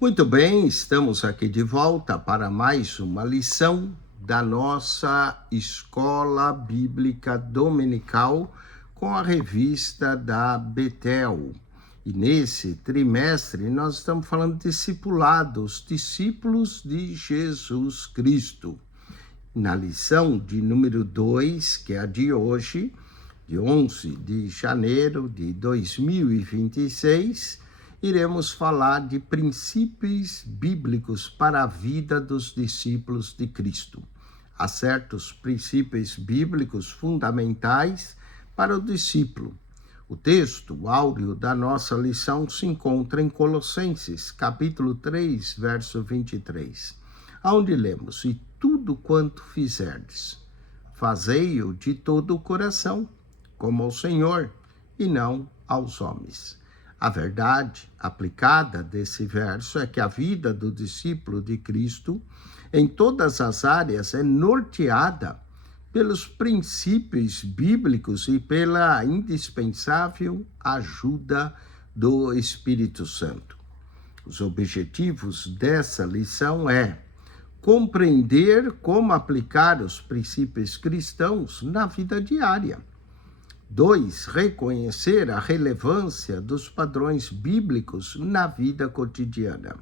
Muito bem, estamos aqui de volta para mais uma lição da nossa Escola Bíblica Dominical com a revista da Betel. E nesse trimestre nós estamos falando de discipulado, os discípulos de Jesus Cristo. Na lição de número 2, que é a de hoje, de 11 de janeiro de 2026, iremos falar de princípios bíblicos para a vida dos discípulos de Cristo. Há certos princípios bíblicos fundamentais para o discípulo. O texto áureo da nossa lição se encontra em Colossenses, capítulo 3, verso 23, onde lemos: "E tudo quanto fizerdes, fazei-o de todo o coração, como ao Senhor, e não aos homens." A verdade aplicada desse verso é que a vida do discípulo de Cristo, em todas as áreas, é norteada pelos princípios bíblicos e pela indispensável ajuda do Espírito Santo. Os objetivos dessa lição é compreender como aplicar os princípios cristãos na vida diária. 2. Reconhecer a relevância dos padrões bíblicos na vida cotidiana.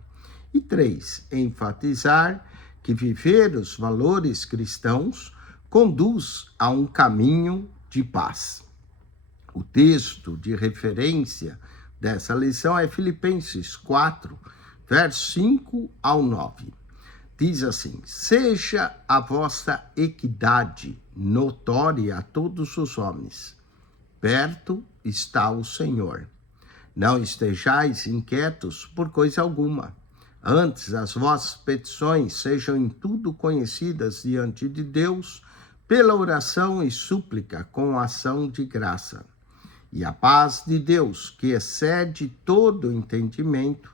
E 3. Enfatizar que viver os valores cristãos conduz a um caminho de paz. O texto de referência dessa lição é Filipenses 4, versos 5 ao 9. Diz assim: "Seja a vossa equidade notória a todos os homens. Perto está o Senhor. Não estejais inquietos por coisa alguma. Antes, as vossas petições sejam em tudo conhecidas diante de Deus, pela oração e súplica com ação de graça. E a paz de Deus, que excede todo entendimento,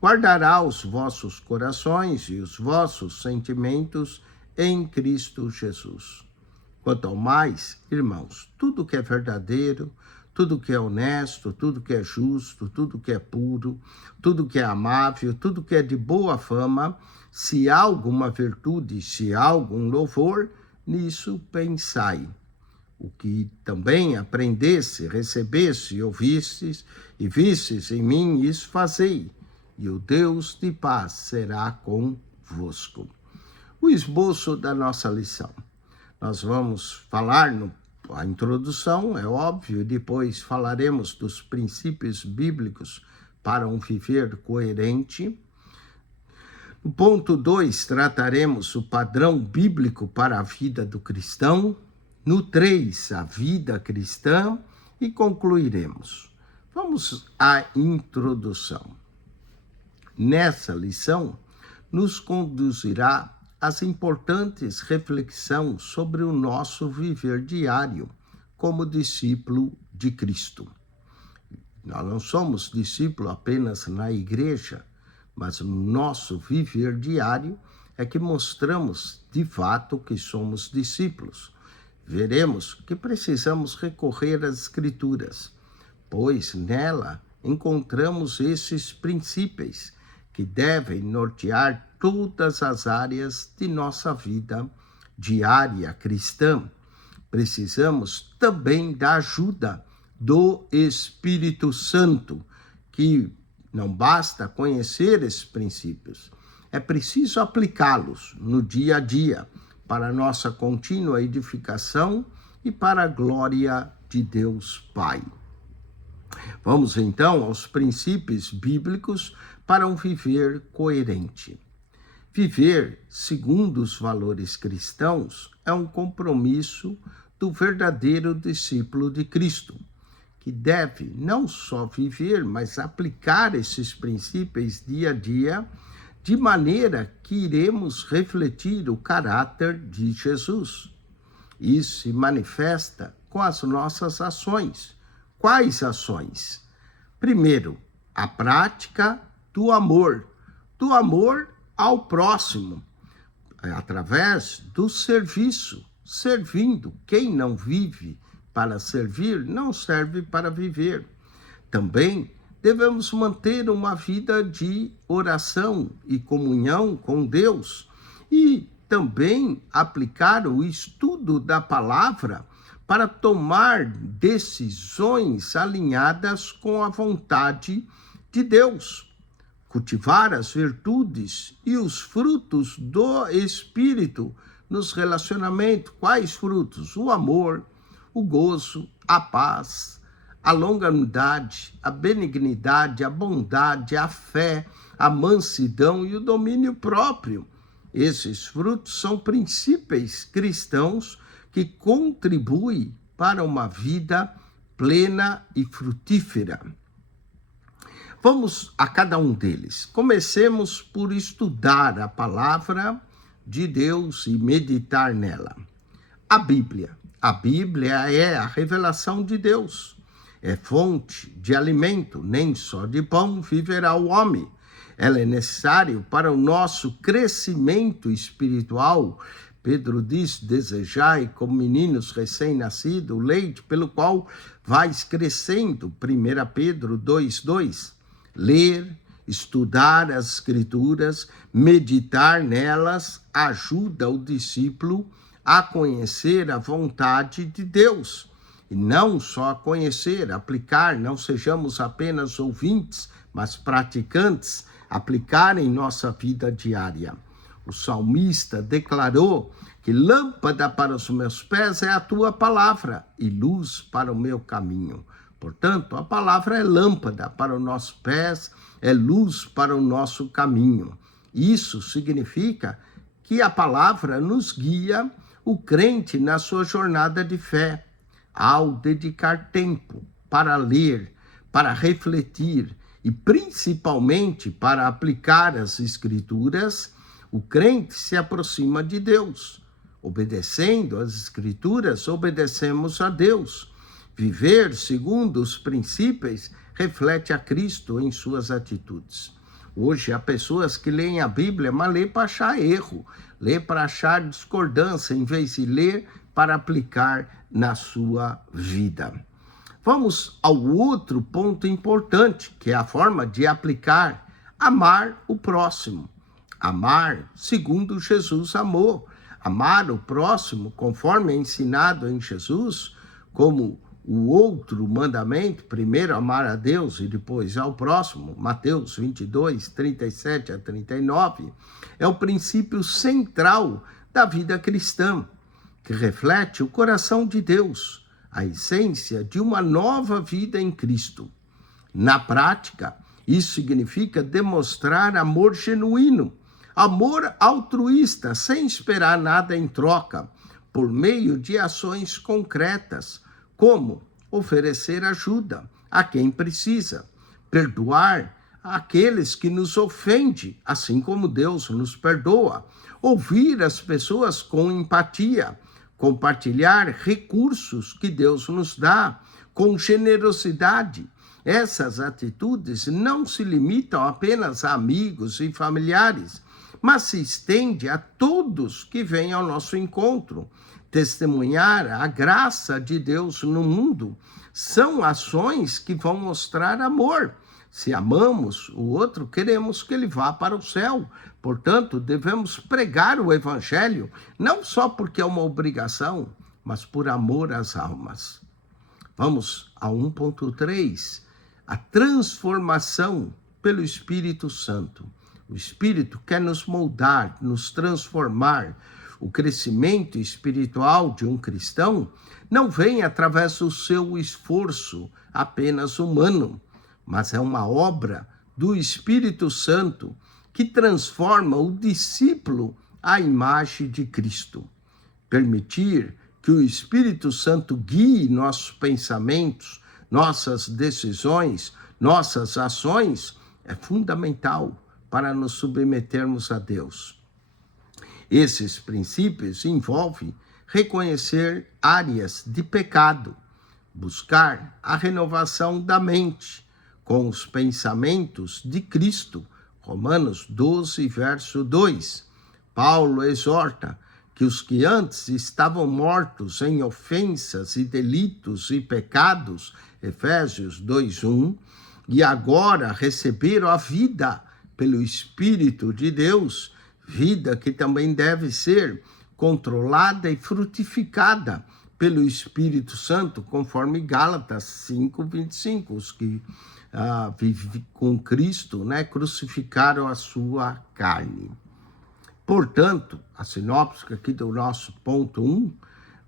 guardará os vossos corações e os vossos sentimentos em Cristo Jesus. Quanto ao mais, irmãos, tudo que é verdadeiro, tudo que é honesto, tudo que é justo, tudo que é puro, tudo que é amável, tudo que é de boa fama, se há alguma virtude, se há algum louvor, nisso pensai. O que também aprendesse, recebesse, ouvistes e vistes em mim, isso fazei, e o Deus de paz será convosco." O esboço da nossa lição. Nós vamos falar a introdução, é óbvio, e depois falaremos dos princípios bíblicos para um viver coerente. No ponto 2, trataremos o padrão bíblico para a vida do cristão. No 3, a vida cristã, e concluiremos. Vamos à introdução. Nessa lição, nos conduzirá as importantes reflexões sobre o nosso viver diário como discípulo de Cristo. Nós não somos discípulos apenas na igreja, mas no nosso viver diário é que mostramos de fato que somos discípulos. Veremos que precisamos recorrer às Escrituras, pois nela encontramos esses princípios que devem nortear todas as áreas de nossa vida diária cristã. Precisamos também da ajuda do Espírito Santo, que não basta conhecer esses princípios, é preciso aplicá-los no dia a dia para a nossa contínua edificação e para a glória de Deus Pai. Vamos então aos princípios bíblicos para um viver coerente. Viver segundo os valores cristãos é um compromisso do verdadeiro discípulo de Cristo, que deve não só viver, mas aplicar esses princípios dia a dia, de maneira que iremos refletir o caráter de Jesus. Isso se manifesta com as nossas ações. Quais ações? Primeiro, a prática do amor ao próximo, através do serviço, servindo. Quem não vive para servir, não serve para viver. Também devemos manter uma vida de oração e comunhão com Deus e também aplicar o estudo da palavra para tomar decisões alinhadas com a vontade de Deus. Cultivar as virtudes e os frutos do Espírito nos relacionamentos. Quais frutos? O amor, o gozo, a paz, a longanimidade, a benignidade, a bondade, a fé, a mansidão e o domínio próprio. Esses frutos são princípios cristãos que contribuem para uma vida plena e frutífera. Vamos a cada um deles. Comecemos por estudar a palavra de Deus e meditar nela. A Bíblia. A Bíblia é a revelação de Deus. É fonte de alimento, nem só de pão viverá o homem. Ela é necessária para o nosso crescimento espiritual. Pedro diz, desejai como meninos recém-nascidos o leite pelo qual vais crescendo. 1 Pedro 2:2. Ler, estudar as Escrituras, meditar nelas, ajuda o discípulo a conhecer a vontade de Deus. E não só conhecer, aplicar, não sejamos apenas ouvintes, mas praticantes, aplicar em nossa vida diária. O salmista declarou que lâmpada para os meus pés é a tua palavra e luz para o meu caminho. Portanto, a palavra é lâmpada para os nossos pés, é luz para o nosso caminho. Isso significa que a palavra nos guia o crente na sua jornada de fé, ao dedicar tempo para ler, para refletir e principalmente para aplicar as Escrituras, o crente se aproxima de Deus. Obedecendo as Escrituras, obedecemos a Deus. Viver segundo os princípios reflete a Cristo em suas atitudes. Hoje há pessoas que leem a Bíblia, mas lê para achar erro, lê para achar discordância, em vez de ler para aplicar na sua vida. Vamos ao outro ponto importante, que é a forma de aplicar, amar o próximo. Amar segundo Jesus amou. Amar o próximo, conforme é ensinado em Jesus, como o outro mandamento, primeiro amar a Deus e depois ao próximo, Mateus 22, 37 a 39, é o princípio central da vida cristã, que reflete o coração de Deus, a essência de uma nova vida em Cristo. Na prática, isso significa demonstrar amor genuíno, amor altruísta, sem esperar nada em troca, por meio de ações concretas, como oferecer ajuda a quem precisa, perdoar aqueles que nos ofendem, assim como Deus nos perdoa, ouvir as pessoas com empatia, compartilhar recursos que Deus nos dá com generosidade. Essas atitudes não se limitam apenas a amigos e familiares, mas se estende a todos que vêm ao nosso encontro. Testemunhar a graça de Deus no mundo são ações que vão mostrar amor. Se amamos o outro, queremos que ele vá para o céu. Portanto, devemos pregar o evangelho, não só porque é uma obrigação, mas por amor às almas. Vamos a 1.3, a transformação pelo Espírito Santo. O Espírito quer nos moldar, nos transformar. O crescimento espiritual de um cristão não vem através do seu esforço apenas humano, mas é uma obra do Espírito Santo que transforma o discípulo à imagem de Cristo. Permitir que o Espírito Santo guie nossos pensamentos, nossas decisões, nossas ações é fundamental para nos submetermos a Deus. Esses princípios envolvem reconhecer áreas de pecado, buscar a renovação da mente com os pensamentos de Cristo. Romanos 12, verso 2. Paulo exorta que os que antes estavam mortos em ofensas e delitos e pecados, Efésios 2:1, e agora receberam a vida pelo Espírito de Deus, vida que também deve ser controlada e frutificada pelo Espírito Santo, conforme Gálatas 5:25, os que vivem com Cristo, né, crucificaram a sua carne. Portanto, a sinopse aqui do nosso ponto 1,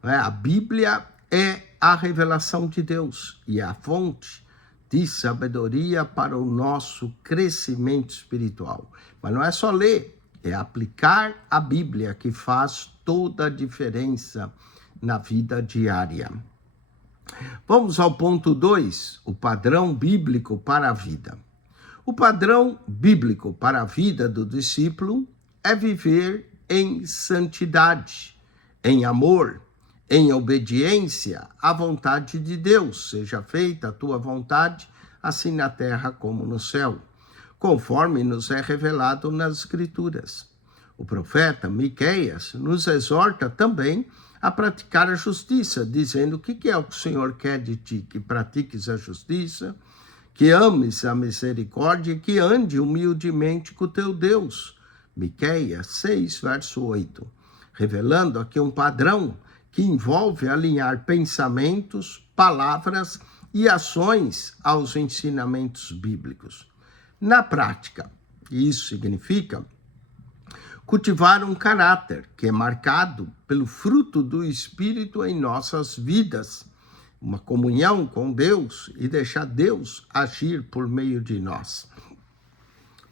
a Bíblia é a revelação de Deus e a fonte de sabedoria para o nosso crescimento espiritual. Mas não é só ler, é aplicar a Bíblia que faz toda a diferença na vida diária. Vamos ao ponto 2, o padrão bíblico para a vida. O padrão bíblico para a vida do discípulo é viver em santidade, em amor, em obediência à vontade de Deus. Seja feita a tua vontade, assim na terra como no céu, conforme nos é revelado nas Escrituras. O profeta Miqueias nos exorta também a praticar a justiça, dizendo: o que é o que o Senhor quer de ti? Que pratiques a justiça, que ames a misericórdia e que ande humildemente com o teu Deus. Miqueias 6, verso 8. Revelando aqui um padrão que envolve alinhar pensamentos, palavras e ações aos ensinamentos bíblicos. Na prática, isso significa cultivar um caráter que é marcado pelo fruto do Espírito em nossas vidas, uma comunhão com Deus e deixar Deus agir por meio de nós,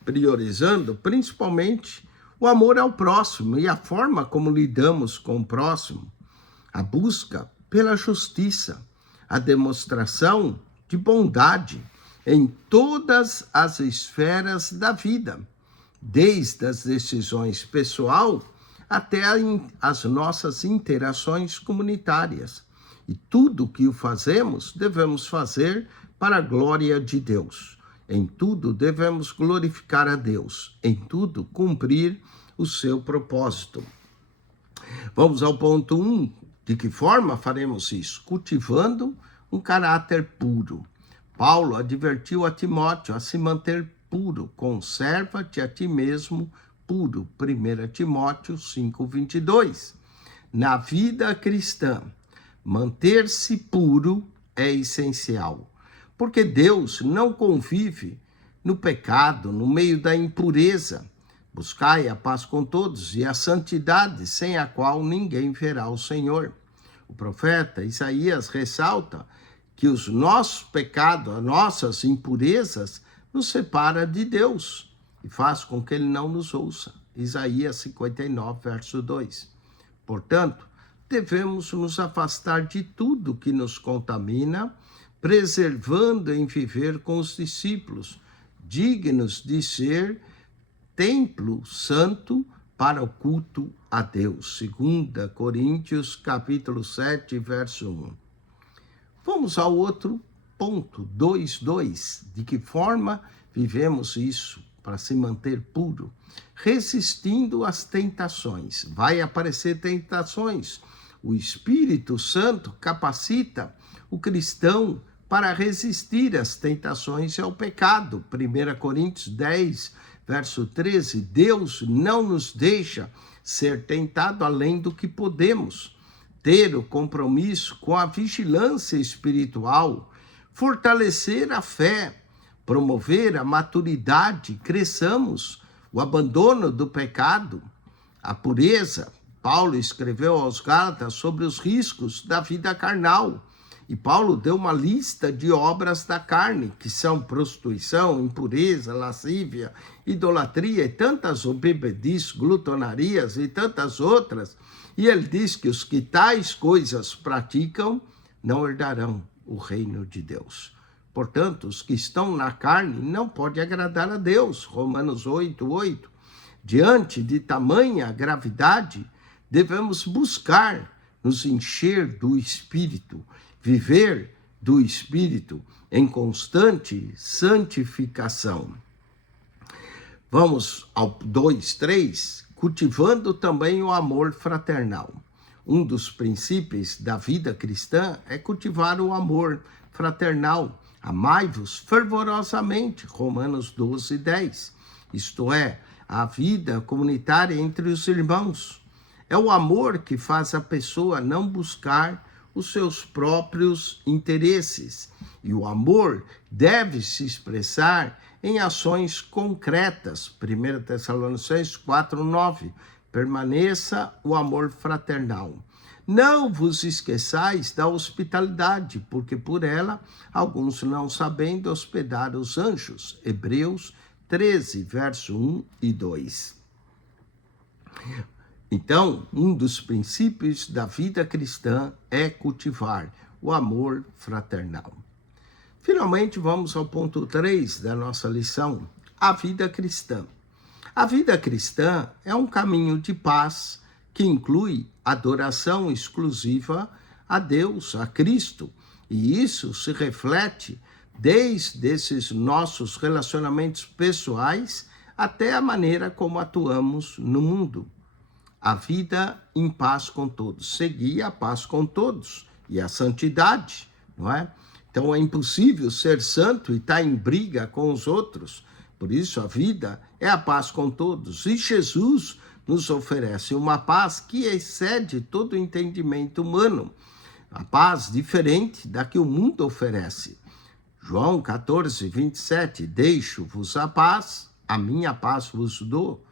priorizando principalmente o amor ao próximo e a forma como lidamos com o próximo, a busca pela justiça, a demonstração de bondade em todas as esferas da vida, desde as decisões pessoal até as nossas interações comunitárias. E tudo que o fazemos, devemos fazer para a glória de Deus. Em tudo devemos glorificar a Deus, em tudo cumprir o seu propósito. Vamos ao ponto 1. De que forma faremos isso? Cultivando um caráter puro. Paulo advertiu a Timóteo a se manter puro. Conserva-te a ti mesmo puro. 1 Timóteo 5:22. Na vida cristã, manter-se puro é essencial, porque Deus não convive no pecado, no meio da impureza. Buscai a paz com todos e a santidade, sem a qual ninguém verá o Senhor. O profeta Isaías ressalta que os nossos pecados, as nossas impurezas, nos separa de Deus e faz com que ele não nos ouça. Isaías 59, verso 2. Portanto, devemos nos afastar de tudo que nos contamina, preservando em viver com os discípulos, dignos de ser templo santo para o culto a Deus. 2 Coríntios, capítulo 7, verso 1. Vamos ao outro ponto, 2.2. De que forma vivemos isso para se manter puro? Resistindo às tentações. Vai aparecer tentações. O Espírito Santo capacita o cristão para resistir às tentações e ao pecado. 1 Coríntios 10, verso 13. Deus não nos deixa ser tentado além do que podemos. Ter o compromisso com a vigilância espiritual, fortalecer a fé, promover a maturidade, cresçamos, o abandono do pecado, a pureza. Paulo escreveu aos Gálatas sobre os riscos da vida carnal. E Paulo deu uma lista de obras da carne, que são prostituição, impureza, lascívia, idolatria e tantas, bebedice, glutonarias e tantas outras. E ele diz que os que tais coisas praticam não herdarão o reino de Deus. Portanto, os que estão na carne não podem agradar a Deus. Romanos 8:8. Diante de tamanha gravidade, devemos buscar nos encher do Espírito, viver do Espírito em constante santificação. Vamos ao 2.3, cultivando também o amor fraternal. Um dos princípios da vida cristã é cultivar o amor fraternal, Amai-vos fervorosamente, Romanos 12, 10. Isto é, a vida comunitária entre os irmãos. É o amor que faz a pessoa não buscar os seus próprios interesses. E o amor deve se expressar em ações concretas. 1 Tessalonicenses 4, 9. Permaneça o amor fraternal. Não vos esqueçais da hospitalidade, porque por ela alguns não sabendo hospedar os anjos. Hebreus 13, verso 1 e 2. Então, um dos princípios da vida cristã é cultivar o amor fraternal. Finalmente, vamos ao ponto 3 da nossa lição, a vida cristã. A vida cristã é um caminho de paz que inclui adoração exclusiva a Deus, a Cristo, e isso se reflete desde esses nossos relacionamentos pessoais até a maneira como atuamos no mundo. A vida em paz com todos, seguir a paz com todos e a santidade, não é? Então é impossível ser santo e estar em briga com os outros. Por isso a vida é a paz com todos. E Jesus nos oferece uma paz que excede todo o entendimento humano. A paz diferente da que o mundo oferece. João 14, 27, deixo-vos a paz, a minha paz vos dou.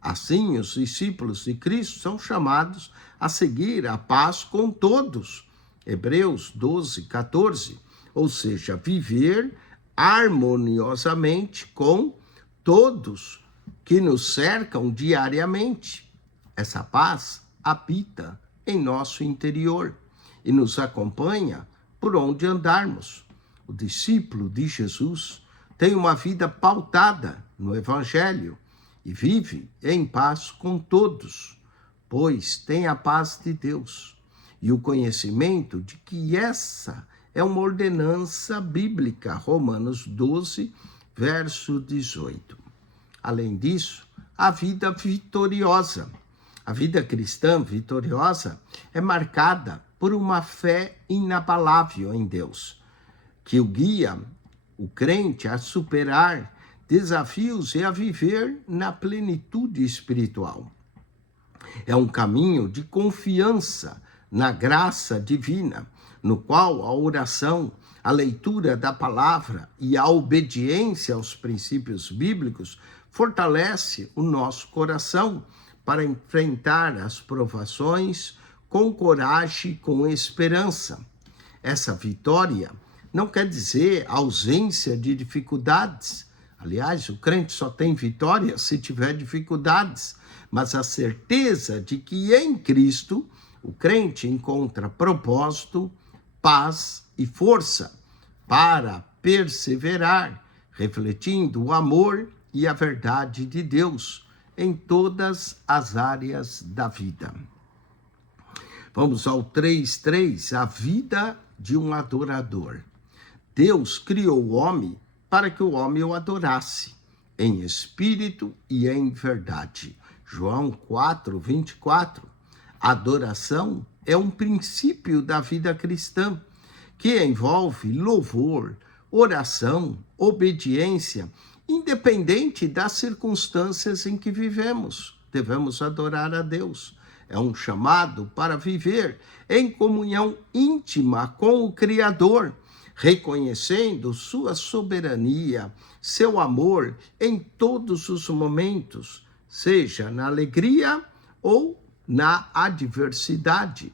Assim, os discípulos de Cristo são chamados a seguir a paz com todos. Hebreus 12, 14. Ou seja, viver harmoniosamente com todos que nos cercam diariamente. Essa paz habita em nosso interior e nos acompanha por onde andarmos. O discípulo de Jesus tem uma vida pautada no Evangelho e vive em paz com todos, pois tem a paz de Deus e o conhecimento de que essa é uma ordenança bíblica, Romanos 12, verso 18. Além disso, a vida vitoriosa. A vida cristã vitoriosa é marcada por uma fé inabalável em Deus, que o guia, o crente, a superar desafios e a viver na plenitude espiritual. É um caminho de confiança na graça divina, no qual a oração, a leitura da palavra e a obediência aos princípios bíblicos fortalece o nosso coração para enfrentar as provações com coragem e com esperança. Essa vitória não quer dizer ausência de dificuldades. Aliás, o crente só tem vitória se tiver dificuldades, mas a certeza de que em Cristo o crente encontra propósito, paz e força para perseverar, refletindo o amor e a verdade de Deus em todas as áreas da vida. Vamos ao 3.3, a vida de um adorador. Deus criou o homem para que o homem o adorasse, em espírito e em verdade. João 4, 24. A adoração é um princípio da vida cristã, que envolve louvor, oração, obediência, independente das circunstâncias em que vivemos. Devemos adorar a Deus. É um chamado para viver em comunhão íntima com o Criador, reconhecendo sua soberania, seu amor em todos os momentos, seja na alegria ou na adversidade.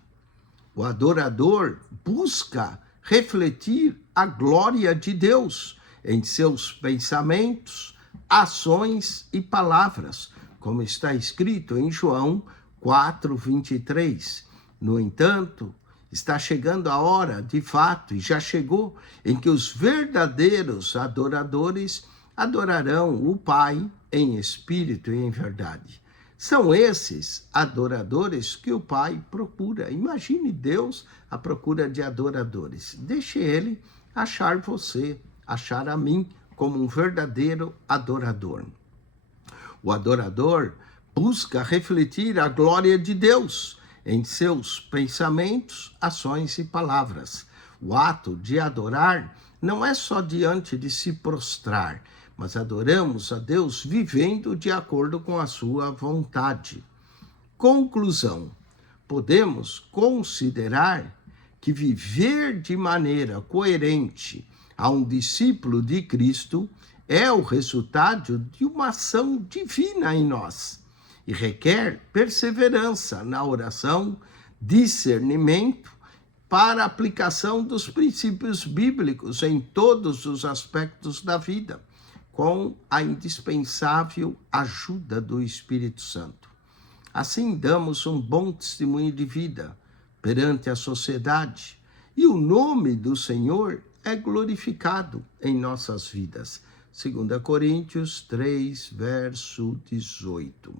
O adorador busca refletir a glória de Deus em seus pensamentos, ações e palavras, como está escrito em João 4, 23. No entanto, está chegando a hora, de fato, e já chegou, em que os verdadeiros adoradores adorarão o Pai em espírito e em verdade. São esses adoradores que o Pai procura. Imagine Deus à procura de adoradores. Deixe Ele achar você, achar a mim como um verdadeiro adorador. O adorador busca refletir a glória de Deus em seus pensamentos, ações e palavras. O ato de adorar não é só diante de se prostrar, mas adoramos a Deus vivendo de acordo com a sua vontade. Conclusão: podemos considerar que viver de maneira coerente a um discípulo de Cristo é o resultado de uma ação divina em nós e requer perseverança na oração, discernimento para a aplicação dos princípios bíblicos em todos os aspectos da vida, com a indispensável ajuda do Espírito Santo. Assim, damos um bom testemunho de vida perante a sociedade e o nome do Senhor é glorificado em nossas vidas. 2 Coríntios 3, verso 18.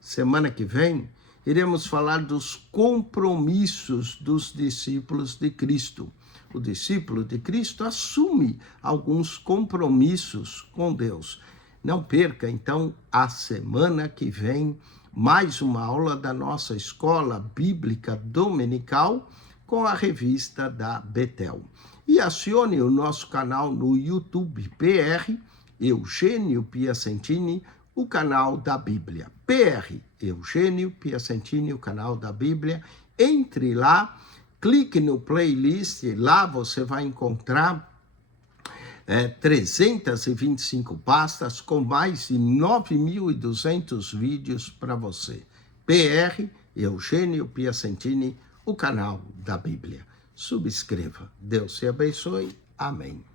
Semana que vem, iremos falar dos compromissos dos discípulos de Cristo. O discípulo de Cristo assume alguns compromissos com Deus. Não perca, então, a semana que vem, mais uma aula da nossa escola bíblica dominical com a revista da Betel. E acione o nosso canal no YouTube, PR Eugênio Piacentini, o canal da Bíblia. PR Eugênio Piacentini, o canal da Bíblia. Entre lá, clique no playlist, lá você vai encontrar 325 pastas com mais de 9.200 vídeos para você. PR Eugênio Piacentini, o canal da Bíblia. Subscreva. Deus te abençoe. Amém.